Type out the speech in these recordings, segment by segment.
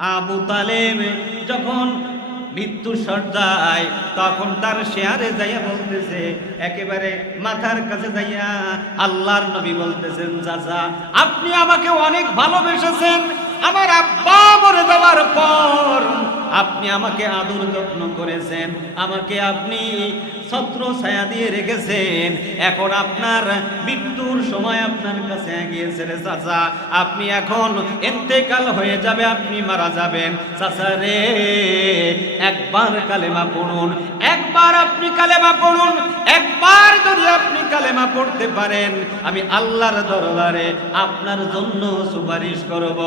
আবু তালেব যখন মৃত্যু সজ্জায় তখন তার শেয়ারে যাইয়া বলতেছে, একেবারে মাথার কাছে যাইয়া আল্লাহর নবী বলতেছেন, চাচা, আপনি আমাকে অনেক ভালোবেসেছেন। আমার আব্বা মরে যাওয়ার পর আপনি আমাকে আদর যত্ন করেছেন, আমাকে আপনি ছত্র ছায়া দিয়ে রেখেছেন। এখন আপনার মৃত্যুর সময় আপনার কাছে গিয়েছে রে চাচা। আপনি এখন এতেকাল হয়ে যাবে, আপনি মারা যাবেন। চাচা রে, একবার কালেমা পড়ুন, একবার আপনি কালেমা পড়ুন, একবার যদি আপনি কালেমা পড়তে পারেন, আমি আল্লাহর দরবারে আপনার জন্য সুপারিশ করব।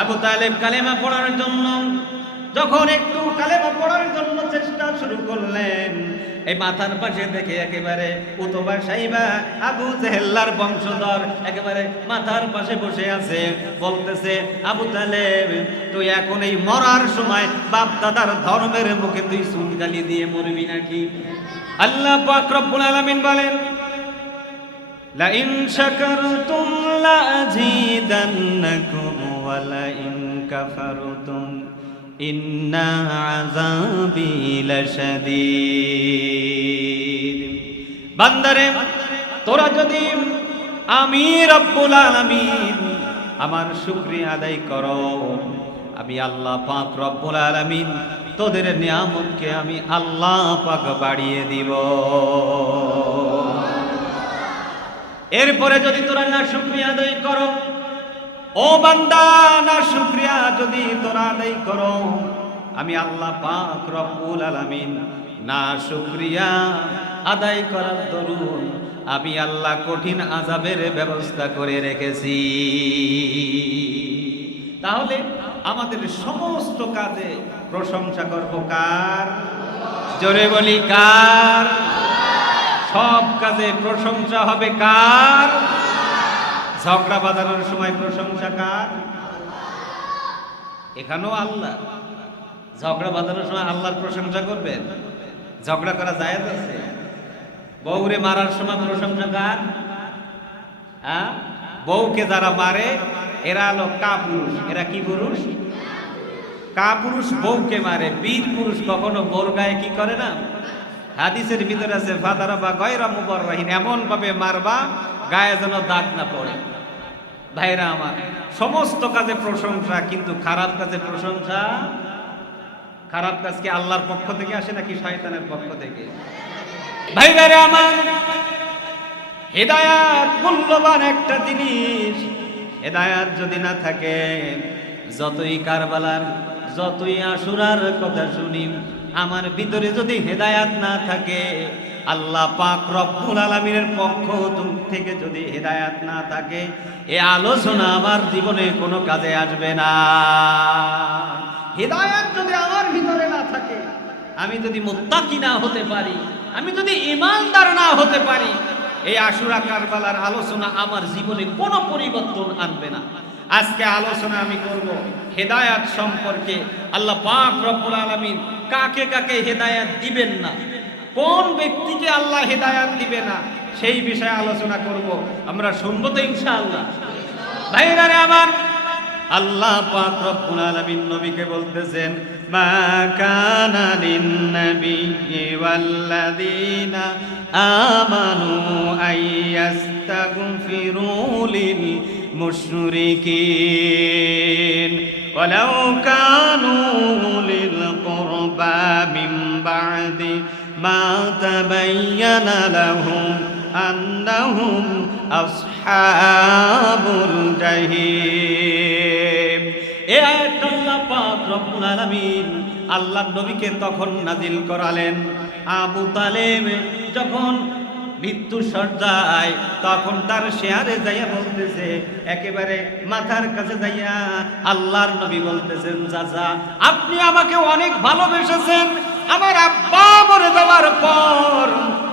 আবু তালেব কালেমা পড়ার জন্য যখন একটু কালেমা পড়ার জন্য চেষ্টা শুরু করলেন এই মাথার পাশে দেখে একেবারে উতবা সাইবা আবু জেহেল্লার বংশধর একেবারে মাথার পাশে বসে আছে বলতেছে আবু তালেব তুই এখন এই মরার সময় বাপ দাদার ধর্মের মুখে তুই সুনগালি দিয়ে মরবি নাকি আল্লাহ পাক রব্বুল আলামিন বলেন لئن شكرتم لأزيدنكم ولئن كفرتم إن عذابي لشديد বান্দারে তোরা যদি আমি রব্বুল আলামিন আমার শুকরিয়া আদায় করো আমি আল্লাহ পাক রব্বুল আলামিন তোদের নিয়ামতকে আমি আল্লাহ পাক বাড়িয়ে দিব এরপরে যদি তোরা না শুক্রিয়া আদায় করো ও বান্দা, না শুক্রিয়া যদি তোরা আদায় করো। আমি আল্লাহ পাক রব্বুল আলামিন না শুক্রিয়া আদায় করার দরুন আমি আল্লাহ কঠিন আজাবের ব্যবস্থা করে রেখেছি। তাহলে আমাদের সমস্ত কাজে প্রশংসা করব কার? জোরে বলি কার? সব কাজে প্রশংসা হবে কার? ঝগড়া বাঁধানোর সময় প্রশংসা কার? এখানেও আল্লাহ। ঝগড়া বাঁধানোর সময় আল্লাহর প্রশংসা করবেন। ঝগড়া করা যায় আছে? বউরে মারার সময় প্রশংসা কার? হ্যাঁ? বউকে যারা মারে, এরা হলো কা পুরুষ এরা কি পুরুষ? কা পুরুষ বউকে মারে। বীর পুরুষ কখনো বোর গায়ে কি করে না? হাদিসের ভিতরে আছে, ফাদারা বা গয়রা মুবাররাহিন এমন ভাবে মারবা গায়ে যেন দাগ না পড়ে। ভাইরা আমার, সমস্ত কাজে প্রশংসা, কিন্তু খারাপ কাজে প্রশংসা? খারাপ কাজ কি আল্লাহর পক্ষ থেকে আসে নাকি শয়তানের পক্ষ থেকে? ভাইরা আমার, হেদায়াত মূল্যবান একটা জিনিস। হেদায়াত যদি না থাকে, যতই কারবালার, যতই আশুরার কথা শুনি, আমার ভিতরে যদি হেদায়াত না থাকে আল্লাহ পাক রব্বুল আলমীর পক্ষ থেকে যদি হেদায়াত না থাকে, এ আলোচনা আমার জীবনে কোনো কাজে আসবে না। হেদায়াত যদি আমার ভিতরে না থাকে, আমি যদি মোত্তাকি না হতে পারি, আমি যদি ইমানদার না হতে পারি, এই আশুরা কারবালার আলোচনা আমার জীবনে কোনো পরিবর্তন আনবে না। আজকে আলোচনা আমি করব হেদায়াত সম্পর্কে। আল্লাহ পাক রব্বুল আলামিন কাকে কাকে হেদায়াত দিবেন না? কোন ব্যক্তিকে আল্লাহ হেদায়াত দিবে না, সেই বিষয়ে আলোচনা করব। আমরা শুনব তো ইনশাআল্লাহ। ভাইরা আমার আল্লাহ পাক রব্বুল আলামিন নবীকে বলতেছেন, মা কানা লিন নবী ওয়াল্লাযিনা আমানু আইয়াস্তাগফিরু লিল মুশরিকিন ওয়ালাউ কানু ما تبين لهم أنهم أصحاب الجحيم এ আয়াতটা আল্লাহ পাক রব্বুল আলামিন আল্লাহর নবীকে তখন নাজিল করালেন আবু তালেব যখন মৃত্যু সজ্জায় তখন তার শেয়ারে যাইয়া বলতেছে একেবারে মাথার কাছে যাইয়া আল্লাহর নবী বলতেছেন চাচা আপনি আমাকে অনেক ভালোবেসেছেন আমার আব্বা মরে যাওয়ার পর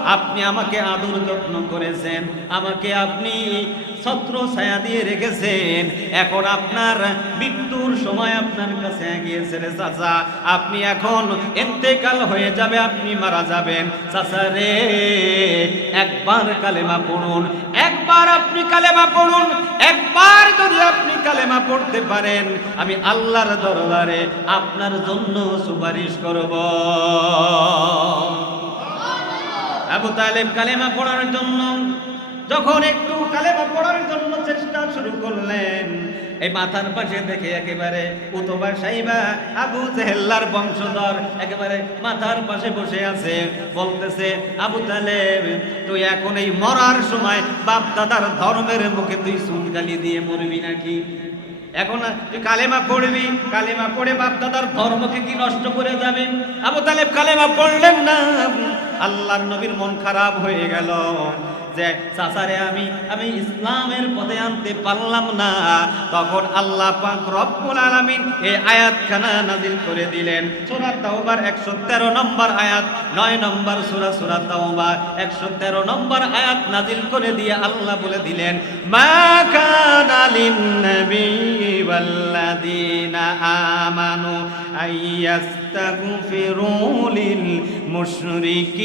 আপনি আমাকে আদর যত্ন করেছেন, আমাকে আপনি ছত্র ছায়া দিয়ে রেখেছেন। এখন আপনার মৃত্যুর সময় আপনার কাছে গিয়েছে রে চাচা। আপনি এখন এতেকাল হয়ে যাবে, আপনি মারা যাবেন। চাচা রে, একবার কালেমা পড়ুন, একবার আপনি কালেমা পড়ুন, একবার যদি আপনি কালেমা পড়তে পারেন, আমি আল্লাহর দরবারে আপনার জন্য সুপারিশ করব। আবু তালেব কালেমা পড়ার জন্য, যখন একটু কালেমা পড়ার জন্য চেষ্টা শুরু করলেন, এই মাথার পাশে দেখে একেবারে উতবা সাইবা আবু জেহেল্লার বংশধর একেবারে মাথার পাশে বসে আছে, বলতেছে, আবু তালেব, তুই এখন এই মরার সময় বাপ দাদার ধর্মের মুখে তুই সুনকালি দিয়ে মরবি নাকি? এখন তুই কালেমা পড়বি, কালেমা পড়ে বাপ দাদার ধর্মকে কি নষ্ট করে যাবে? আবু তালেব কালেমা পড়লেন না। আল্লাহর নবীর মন খারাপ হয়ে গেল। যে, চাচারে, আমি আমি ইসলামের পথে আনতে পারলাম না। তখন আল্লাহ পাক রব্বুল আলামিন এই আয়াতখানা নাজিল করে দিলেন। সূরা তাওবার 113 নম্বর আয়াত 9 নম্বর সূরা সূরা তাওবা 113 নম্বর আয়াত নাজিল করে দিয়ে আল্লাহ বলে দিলেন, মা কানা লিন নবী ওয়াল্লাযীনা আমানু আইয়াস্তাগফিরু লিল মুশরিকিন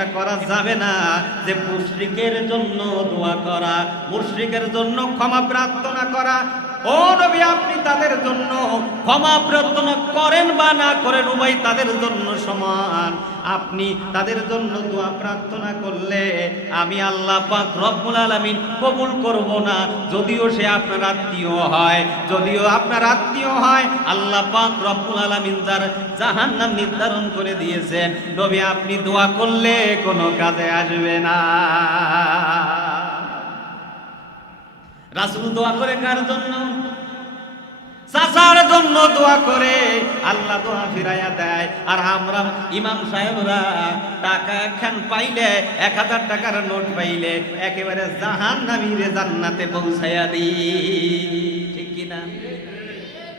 এটা করা যাবে না। যে মুশরিকের জন্য দোয়া করা, মুশরিকের জন্য ক্ষমা প্রার্থনা করা, ও নবী, আপনি তাদের জন্য ক্ষমা প্রার্থনা করেন বা না করেন, উভয় তাদের জন্য সমান। আপনি তাদের জন্য দোয়া প্রার্থনা করলে আমি আল্লাহ পাক রব্বুল আলামিন কবুল করব না। যদিও সে আপনার আত্মীয় হয়, যদিও আপনার আত্মীয় হয়, আল্লাহ পাক রব্বুল আলামিন যার জাহান্নাম নির্ধারণ করে দিয়েছেন। নবী, আপনি দোয়া করলে কোনো কাজে আসবে না। রাসূল দোয়া করে কার জন্য? চাচার জন্য দোয়া করে। আল্লাহ দোয়া ফিরাইয়া দেয়। আর আমরা ইমাম সাহেবরা টাকা পাইলে, এক হাজার টাকার নোট পাইলে, একেবারে জাহান নামিরে জান্নাতে পৌঁছাইয়া দিই। ঠিক কিনা?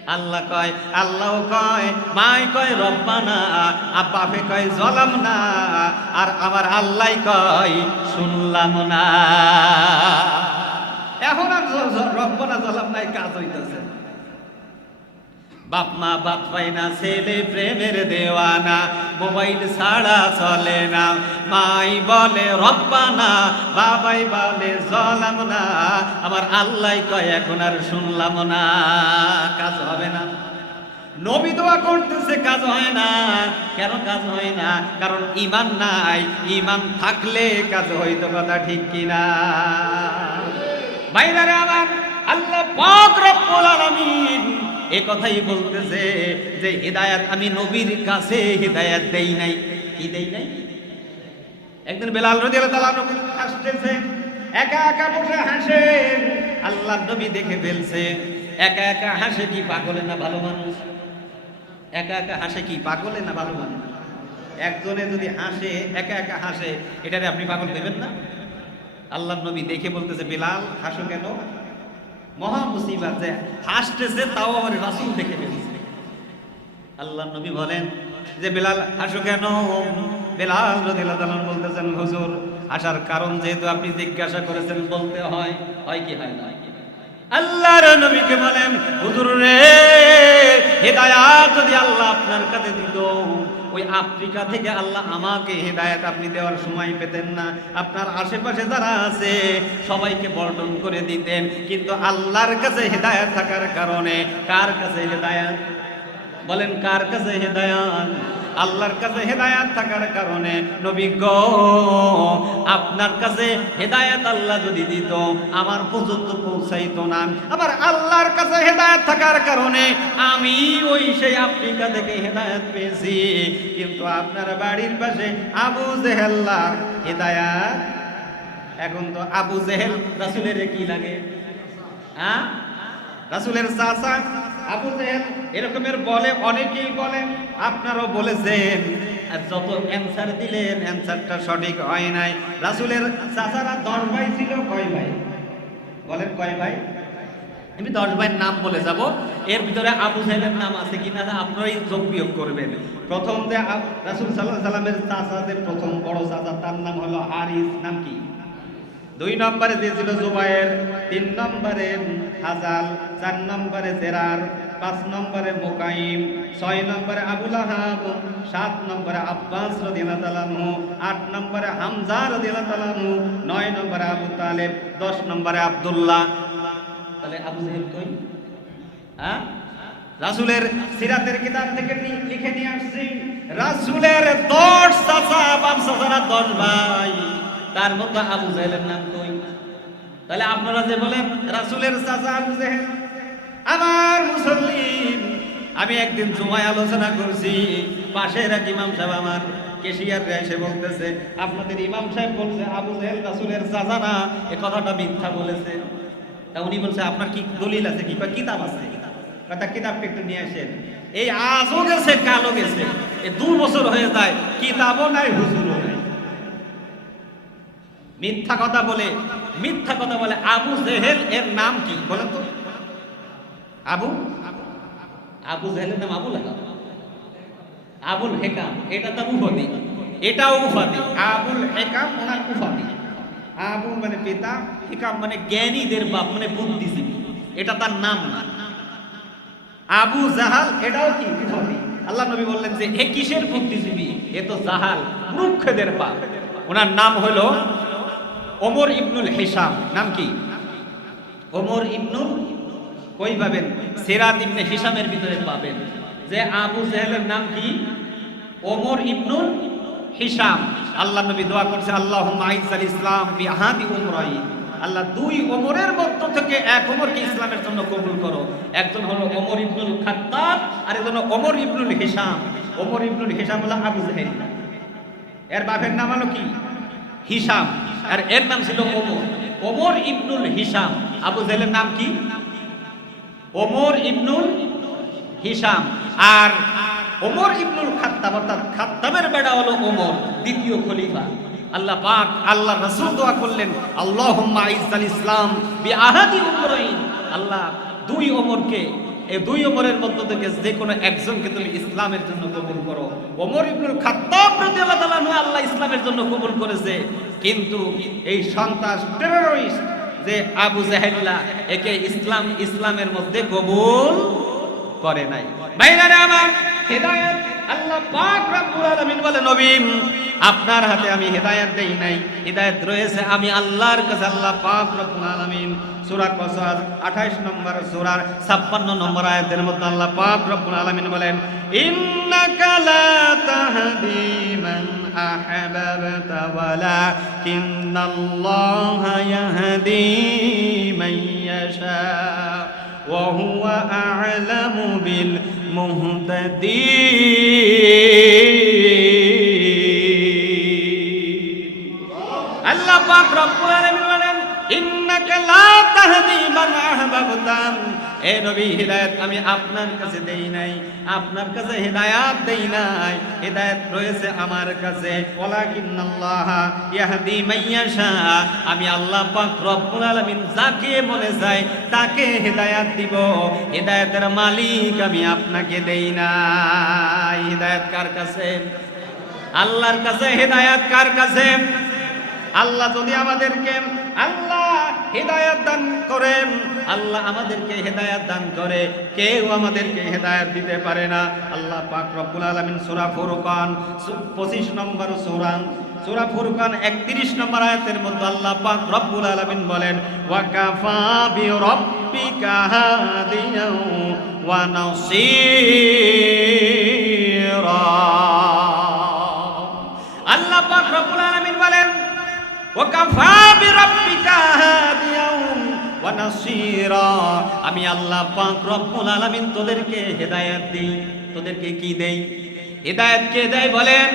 আল্লাহ কয় আল্লাহ কয়, মাই কয়, রব্বানা আর বাপে কয় জলাম না আর আমার আল্লাহ কয় শুনলাম না এখন আর রব্বানা জলাম নাই কাজ হইতেছে। বাপ মা বাপ পাই না, ছেলে প্রেমের দেওয়ানা, মোবাইল ছাড়া চলে না। মাই বলে, রব্বানা। বাবাই বলে, জলাম না। আমার আল্লাহ কয়, এখন আর শুনলাম না। কাজ হবে না। নবী দোয়া করতেছে, কাজ হয় না। কেন কাজ হয় না? কারণ ইমান নাই। ইমান থাকলে কাজ হইতো কথা ঠিক কিনা। বাইরে আমার আল্লাহ পাক রব্বুল আলামিন এ কথাই বলতেছে যে, হিদায়াত আমি নবীর কাছে হিদায়াত দেই নাই। কি দেই নাই? একদিন বেলাল রাদিয়াল্লাহু তাআলা হাসতেছে। একা একা বসে হাসে। আল্লাহ নবী দেখে ফেলছে, একা একা হাসে কি পাগলে না ভালো মানুষ? একা একা হাসে কি পাগলে না ভালো মানুষ? একজনে যদি হাসে, একা একা হাসে, এটারে আপনি পাগল দেবেন না? আল্লাহ নবী দেখে বলতেছে, বিলাল, হাসো কেন? মহা মুসিবত যে হাসতেছে, তাও আমার রাসূল দেখে ফেলছে। আল্লাহ নবী বলেন যে, বেলাল হাসো কেন? বেলাল তাআলা বলতেছেন, হুজুর, আসার কারণ যেহেতু আপনি জিজ্ঞাসা করেছেন, বলতে হয় হয় কি, হয় না? আল্লাহর নবীকে বলেন, হুজুর রে, হেদায়াত যদি আল্লাহ আপনার কাছে দিত ওই আফ্রিকা থেকে আল্লাহ আমাকে হেদায়ত আপনি দেওয়ার সময় পেতেন না। আপনার আশেপাশে যারা আছে, সবাইকে বর্ণন করে দিতেন। কিন্তু আল্লাহর কাছে হেদায়ত থাকার কারণে কার কাছে হেদায়ত? বলেন, কার কাছে হেদায়াত? আল্লাহর কাছে হেদায়াত থাকার কারণে নবী গো, আপনার কাছে হেদায়াত আল্লাহ যদি দিত, আমার পর্যন্ত পৌঁছাইত না। আবার আল্লাহর কাছে হেদায়াত থাকার কারণে আমি ওই সেই আফ্রিকা থেকে হেদায়াত পেয়েছি। কিন্তু আপনার বাড়ির পাশে আবু জেহেল্লা হেদায়াত, এখন তো আবু জেহেল রাসুলের কি লাগে? হ্যাঁ? রাসুলের চাচা আবু জেহেল এরকমের বলে, অনেকেই বলেন আপনারাও বলেছেন, যত অ্যান্সার দিলেন অ্যান্সারটা সঠিক হয় নাই। রাসুলের চাচারা দশ ভাই ছিল, কয় ভাই? বলেন কয় ভাই? আমি দশ ভাইয়ের নাম বলে যাব। এর ভিতরে আবু সাহেবের নাম আছে কিনা আপনারাই যোগ বিয়োগ করবেন। প্রথম যে রাসূল সাল্লাল্লাহু সাল্লামের চাচা যে প্রথম বড় চাচা, তার নাম হলো হারিস, নাম কি? দুই নম্বরে যে ছিল জুবায়ের, তিন নম্বরে হাজাল, চার নম্বরে জেরার, পাঁচ নম্বরে মোকাইম, ছয় নম্বরে আবুল আহাব সাত নম্বরে আব্বাস তাআলা আট নম্বরে হামজা আনহু, নয় নম্বরে আবু তালেব, দশ নম্বরে আব্দুল্লাহ। তাহলে আবু জাহেল কই? হ্যাঁ? রাসুলের সিরাতের কিতাব থেকে লিখে নিয়ে আসছি। রাসুলের দশ চাচা বাপ চাচারা দশ ভাই। তার মধ্যে আবু জাহেলের নাম কই? তাহলে আপনারা যে বলেন, রাসূলের চাচা আমার মুসল্লিম, আমি একদিন জুমায় আলোচনা করছি, পাশের এক ইমাম সাহেব আমার কেশিয়ার এসে বলতেছে, আপনাদের ইমাম সাহেব বলছে, আবু জাহেল রাসূলের চাচা না, এ কথাটা মিথ্যা বলেছে। তা উনি বলছে, আপনার কি দলিল আছে কি? কিতাব আছে। কথা কিতাবটা একটু নিয়ে আসেন। এই আজও গেছে কালো গেছে। এই দু বছর হয়ে যায়, কিতাবও নাই, হুজুরও নাই মিথ্যা কথা বলে, মিথ্যা কথা বলে আবু জেহেল এর নাম কি? বলেন তো। আবু? আবু জেহেলের নাম আবুল হেকাম। আবুল হেকাম, এটা তার উপাধি। এটাও উপাধি। আবুল হেকাম ওনার উপাধি। আবু মানে পিতা, হেকাম মানে জ্ঞানীদের বাপ মানে বুদ্ধিজীবী। এটা তার নাম না। আবু জাহাল, এটাও কি? উপাধি। আল্লাহ নবী বললেন যে, এ কিসের বুদ্ধিজীবী? এ তো জাহাল, মূর্খদের বাপ। ওনার নাম হলো ওমর ইবনুল হিসাম নাম কি? ওমর ইবনুল, কই পাবেন? সিরাত ইবনে হিসামের ভিতরে পাবেন। যে আবু জেহেলের নাম কি? ওমর ইবনুল হিসাম আল্লাহ নবী দোয়া করছে আল্লাহ আইসাল ইসলাম বিহাদি উমরাই আল্লাহ দুই ওমরের মধ্য থেকে এক ওমরকে ইসলামের জন্য কবুল করো। একজন হলো ওমর ইবনুল খাত্তাব, আর একজন ওমর ইবনুল হিসাম ওমর ইবনুল হিসাম হলো আবু জেহেল। এর বাপের নাম হলো কি? হিসাম। আর এর নাম ছিল ওমর। ওমর ইবনুল হিসাম। আবু জেহেলের নাম কি? ওমর ইবনুল হিসাম। আর ওমর ইবনুল খাত্তাব, অর্থাৎ খাত্তাবের বেড়া হলো ওমর, দ্বিতীয় খলিফা। আল্লাহ পাক আল্লাহ রাসূল দোয়া করলেন, আল্লাহুম্মা ইজ্জাল ইসলাম বিআহাদি উমরাইন। আল্লাহ দুই ওমরকে এই দুই ওমরের মধ্য থেকে যে কোনো একজনকে তুমি ইসলামের জন্য কবুল করো। ওমর ইবনুল খাত্তাব রাদিয়াল্লাহু তাআলা আল্লাহ ইসলামের জন্য কবুল করেছে। কিন্তু এই সন্ত্রাস টেররিস্ট যে আবু জাহেল্লা একে ইসলাম, ইসলামের মধ্যে কবুল করে নাই। ভাইরা আমার হেদায়েত আল্লাহ পাক রব্বুল আলামিন বলে, নবী, আপনার হাতে আমি হেদায়ত দেই নাই। হেদায়ত রয়েছে আমি আল্লাহর কাছে, আল্লাহ পাক রব্বুল আলামিন। সূরা কসাস 28 নম্বর সূরার 56 নম্বর আয়াতের মধ্যে আল্লাহ পাক রব্বুল আলামিন বলেন, ইন্নাকা লা তাহদি মান আহবাবতা ওয়ালাকিন্নাল্লাহা ইয়াহদি মান ইয়াশা ওয়া হুয়া আ'লামু বিল মুহতদি আল্লাহ পাক রব্বুল আলামিন বলেন ইন্নাকা লা তাহদি মান আহবাবতা এ নবী, হিদায়াত আমি আপনার কাছে দেই নাই। আপনার কাছে হিদায়াত দেই নাই। হিদায়াত রয়েছে আমার কাছে। ইয়াহদি মাইয়াশা আমি আল্লাহ পাক রব্বুল আলামিন যাকে মনে চাই তাকে হিদায়াত দিব। হিদায়াতের মালিক আমি আপনাকে দেই নাই। হিদায়াত কার কাছে? আল্লাহর কাছে। হেদায়াত কার কাছে? আল্লাহ যদি আমাদেরকে আল্লাহ হেদায়াত দান করেন। আল্লাহ আমাদেরকে হেদায়াত দান করে। কেউ আমাদেরকে হেদায়াত দিতে পারে না। আল্লাহ পাক রব্বুল আলামিন সূরা ফুরকান 25 নম্বর সূরা সূরা ফুরকান 31 নম্বর আয়াতের মধ্যে আল্লাহ পাক রব্বুল আলামিন বলেন ওয়া কাফা বি রাব্বিকা হাদিয়াও ওয়া নাসীরা। আল্লাহ পাক রব্বুল আলামিন আমি আল্লাহ পাক রব্বুল আলামিন তোদেরকে হেদায়েত দেই। তোদেরকে কি দেই? হেদায়েত কে দেয় বলেন?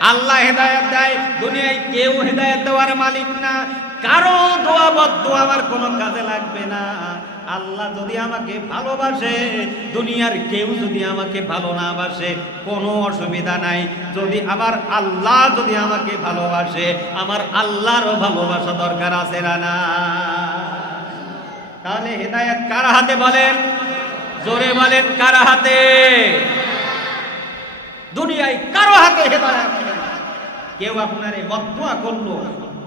আল্লাহ হেদায়েত দেয়। দুনিয়ায় কেউ হেদায়েত দেওয়ার মালিক না। কারও দোয়া বদ্ধ আমার কোনো কাজে লাগবে না। আল্লাহ যদি আমাকে ভালোবাসে, দুনিয়ার কেউ যদি আমাকে ভালো না বাসে, কোনো অসুবিধা নাই। যদি আমার আল্লাহ যদি আমাকে ভালোবাসে, আমার আল্লাহরও ভালোবাসা দরকার আছে না না? তাহলে হেদায়েত কার হাতে বলেন? জোরে বলেন, কার হাতে? দুনিয়ায় কারও হাতে হেদায়েত। কেউ আপনারে বদুয়া করল,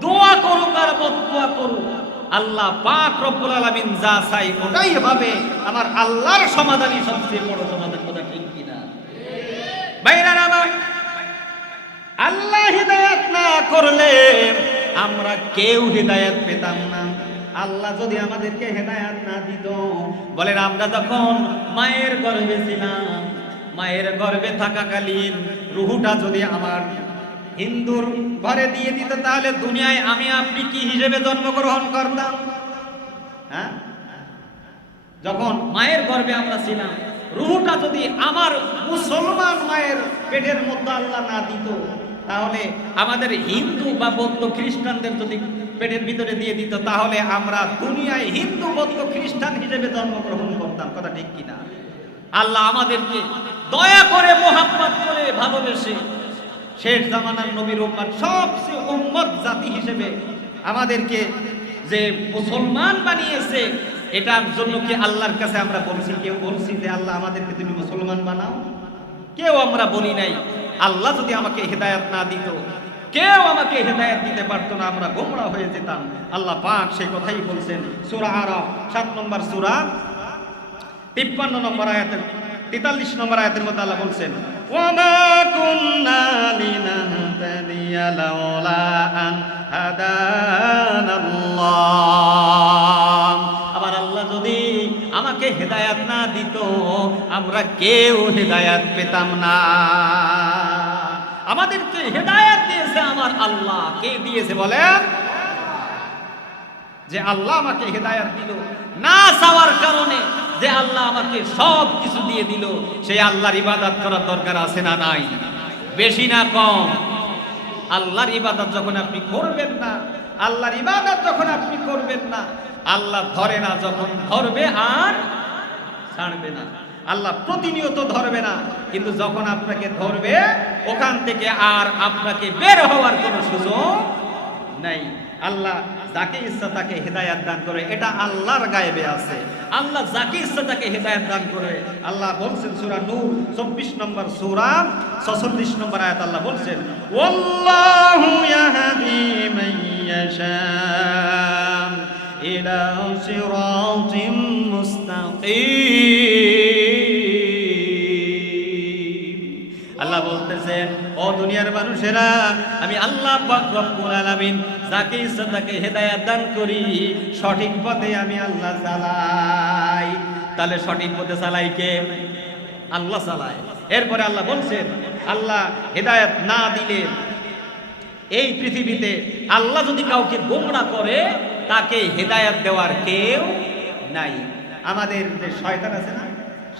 দোয়া করুক আর বদুয়া করুক। আল্লাহ পাক রব্বুল আলামিন যা চাই ওটাই হবে আমার আল্লাহর সমাধানই সবচেয়ে বড় সমাধান। কথা ঠিক কিনা? বাইরা আমার আল্লাহ হিদায়াত না করলে আমরা কেউ হিদায়াত পেতাম না। আল্লাহ যদি আমাদেরকে হেদায়াত না দিত, বলেন আমরা যখন মায়ের গর্ভে ছিলাম, মায়ের গর্ভে থাকাকালীন রুহুটা যদি আমার হিন্দুর ঘরে দিয়ে দিত, তাহলে দুনিয়ায় আমি আপনি কি হিসেবে জন্মগ্রহণ করতাম? হ্যাঁ? যখন মায়ের গর্ভে আমরা ছিলাম, রুহুটা যদি আমার মুসলমান মায়ের পেটের মধ্যে আল্লাহ না দিত, তাহলে আমাদের হিন্দু বা বৌদ্ধ খ্রিস্টানদের যদি পেটের ভিতরে দিয়ে দিত, তাহলে আমরা দুনিয়ায় হিন্দু, বৌদ্ধ, খ্রিস্টান হিসেবে জন্মগ্রহণ করতাম। কথা ঠিক কিনা? আল্লাহ আমাদেরকে দয়া করে, মোহাম্মত করে ভালোবেসে শেষ জামানার নবীর উম্মত সবচেয়ে উম্মত জাতি হিসেবে আমাদেরকে যে মুসলমান বানিয়েছে, এটার জন্য কি আল্লাহর কাছে আমরা বলছি? কেউ বলছি যে আল্লাহ আমাদেরকে তুমি মুসলমান বানাও? কেউ আমরা বলি নাই, আল্লাহ যদি আমাকে হেদায়াত না দিত, কেউ আমাকে হেদায়াত দিতে পারতো না, আমরা গোমরা হয়ে যেতাম। আল্লাহ পাক সেই কথাই বলছেন, সূরা আরাফ, সাত নম্বর সূরা, তিপ্পান্ন নম্বর আয়াতের, তেতাল্লিশ নম্বর আয়াতের মধ্যে আল্লাহ বলছেন ওয়ামা কুন্না লিনাহতাদিয়া লাউলা আন হাদানাল্লাহ আবার আল্লাহ যদি আমাকে হেদায়াত না দিত, আমরা কেউ হেদায়াত পেতাম না। আমাদেরকে হেদায়াত দিয়েছে আমার আল্লাহ। কে দিয়েছে বলেন? যে আল্লাহ আমাকে হেদায়াত দিল না চাওয়ার কারণে। যে আল্লাহ আমাকে সব কিছু দিয়ে দিল সেই আল্লাহর ইবাদত করার দরকার আছে না নাই? বেশি না কম? আল্লাহর ইবাদত যখন আপনি করবেন না, আল্লাহর ইবাদত যখন আপনি করবেন না, আল্লাহ ধরে না যখন ধরবে আর ছাড়বে না। আল্লাহ প্রতিনিয়ত ধরবে না, কিন্তু যখন আপনাকে ধরবে, ওখান থেকে আর আপনাকে বের হওয়ার কোনো সুযোগ নাই। আল্লাহ যাকে ইচ্ছা তাকে হেদায়াত দান করে। এটা আল্লাহর গায়েবে আছে। আল্লাহ যাকে ইচ্ছা তাকে হেদায়াত দান করে। আল্লাহ বলছেন, সুরা নূর 24 নম্বর সুরা, ছচল্লিশ নম্বর আয়াত আল্লাহ বলছেন আল্লাহ বলতেছেন দুনিয়ার মানুষেরা, আমি আল্লাহ আলামিন যাকে ইচ্ছা তাকে হেদায়েত দান করি, সঠিক পথে আমি আল্লাহ চালাই। তাহলে সঠিক পথে চালাই কে? আল্লাহ চালায়। এরপরে আল্লাহ বলছেন, আল্লাহ হেদায়েত না দিলে এই পৃথিবীতে আল্লাহ যদি কাউকে গোমরা করে, তাকে হেদায়েত দেওয়ার কেউ নাই। আমাদের যে শয়তান আছে না,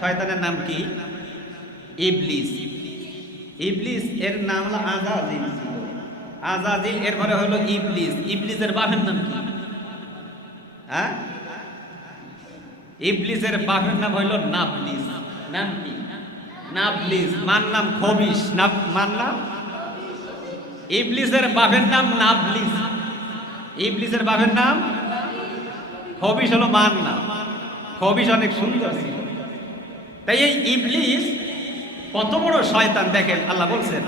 শয়তানের নাম কি? ইবলিস। ইবলিস এর নাম হলো আজাজিল। ছিল এর পরে হলো ইবলিস। ইবলিসের বাপের নাম কি? হ্যাঁ? ইবলিসের বাপের নাম হইল নাবলিস। নাম কি? নাবলিস। মার নাম খবিস নাব মার নাম? ইবলিসের বাপের নাম নাবলিস। ইবলিসের বাপের নাম? খবিস হলো মার নাম। খবিস অনেক সুন্দর ছিল। তাই এই ইবলিস কত বড় শয়তান দেখেন আল্লাহ বলছেন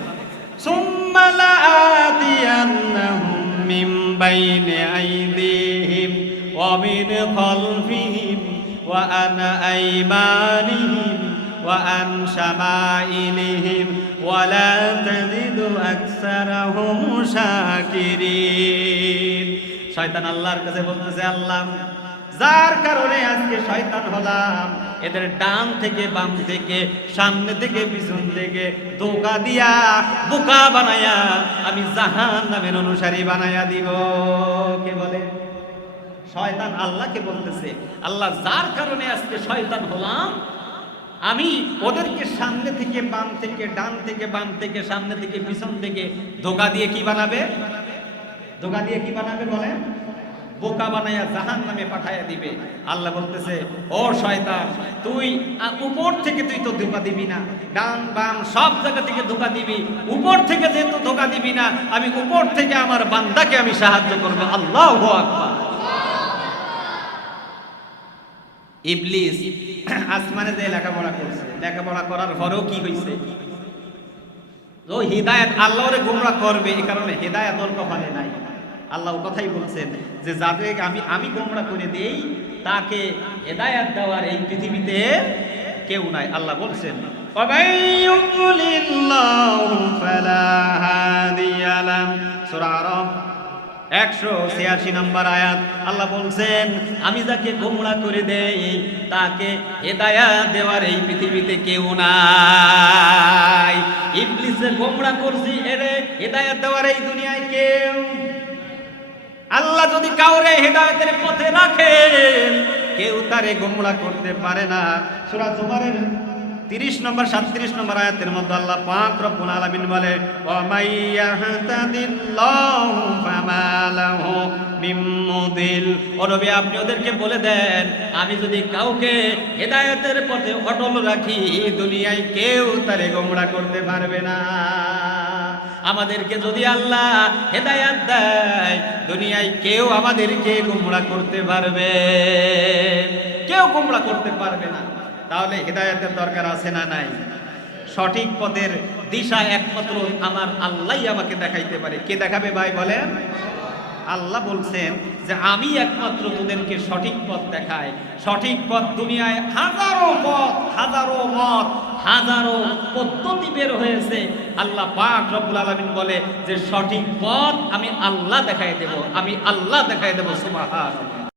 সুম্মা লাআতিয়ান্নাহুম মিন বাইনি আইদিহিম ওয়া মিন খালফিহিম ওয়া আন আইমানিহিম ওয়া আন শামাইলিহিম ওয়া লা তাজিদু আকসারাহুম শাকিরিন। শয়তান আল্লাহর কাছে বলতেছে আল্লাহ যার কারণে আজকে শয়তান হলাম এদের ডান থেকে বাম থেকে, সামনে থেকে, পিছন থেকে ধোকা দিয়া বোকা বানায়া আমি জাহান নামের অনুসারী বানায়া দিব। কে বলে? শয়তান আল্লাহকে বলতেছে, আল্লাহ যার কারণে আজকে শয়তান হলাম, আমি ওদেরকে সামনে থেকে বাম থেকে, ডান থেকে, বাম থেকে, সামনে থেকে, পিছন থেকে ধোকা দিয়ে কি বানাবে? ধোকা দিয়ে কি বানাবে বলেন? বোকা বানাইয়া জাহান নামে পাঠাইয়া দিবে। আল্লাহ বলতেছে, ও শয়তান, তুই উপর থেকে তুই তো ধোকা দিবি না। ডান, বাম, সব জায়গা থেকে ধোকা দিবি। উপর থেকে যেহেতু ধোকা দিবি না, আমি উপর থেকে আমার বান্দাকে আমি সাহায্য করব। আল্লাহ আকবার। ইবলিস আসমানে যে লেখাপড়া করছে, লেখাপড়া করার পরেও কি হয়েছে ও হিদায়ত, আল্লাহরে গুমরা করবে, এই কারণে হিদায়ত ওর কপালে নাই। আল্লাহ কথাই বলছেন যে, যাদের আমি আমি গোমরা করে দেই, তাকে এদায়াত দেওয়ার এই পৃথিবীতে কেউ নাই। আল্লাহ বলছেন একশো ছিয়াশি নম্বর আয়াত। আল্লাহ বলছেন, আমি যাকে গোমরা করে দেই, তাকে হেদায়াত দেওয়ার এই পৃথিবীতে কেউ নাই। ইবলিসে গোমরা করছি, এরে হেদায়াত দেওয়ার এই দুনিয়ায় কেউ আল্লাহ যদি কাউরে হেদায়েতের পথে রাখেন, কেউ তারে গোমরা করতে পারে না। সূরা জুমারের 30 নম্বর 37 নম্বর আয়াতের মধ্যে আল্লাহ পাক রব্বুল আলামিন বলে ও নবী, আপনি ওদেরকে বলে দেন, আমি যদি কাউকে হেদায়েতের পথে অটল রাখি দুনিয়ায় কেউ তারে গোমরা করতে পারবে না। আমাদেরকে যদি আল্লাহ হেদায়াত দেয়, দুনিয়ায় কেউ আমাদেরকে গুমরা করতে পারবে। কেউ গুমরা করতে পারবে না। তাহলে হেদায়াতের দরকার আছে না নাই? সঠিক পথের দিশা একমাত্র আমার আল্লাহই আমাকে দেখাইতে পারে। কে দেখাবে ভাই বলেন? আল্লাহ বলছেন যে আমি একমাত্র তোদেরকে সঠিক পথ দেখায় সঠিক পথ দুনিয়ায় হাজারো পথ, হাজারো মত, হাজারো পদ্ধতি বের হয়েছে। আল্লাহ পাক রব্বুল আলামিন বলে যে সঠিক পথ আমি আল্লাহ দেখাই দেব, আমি আল্লাহ দেখাই দেব, সুবহানাল্লাহ।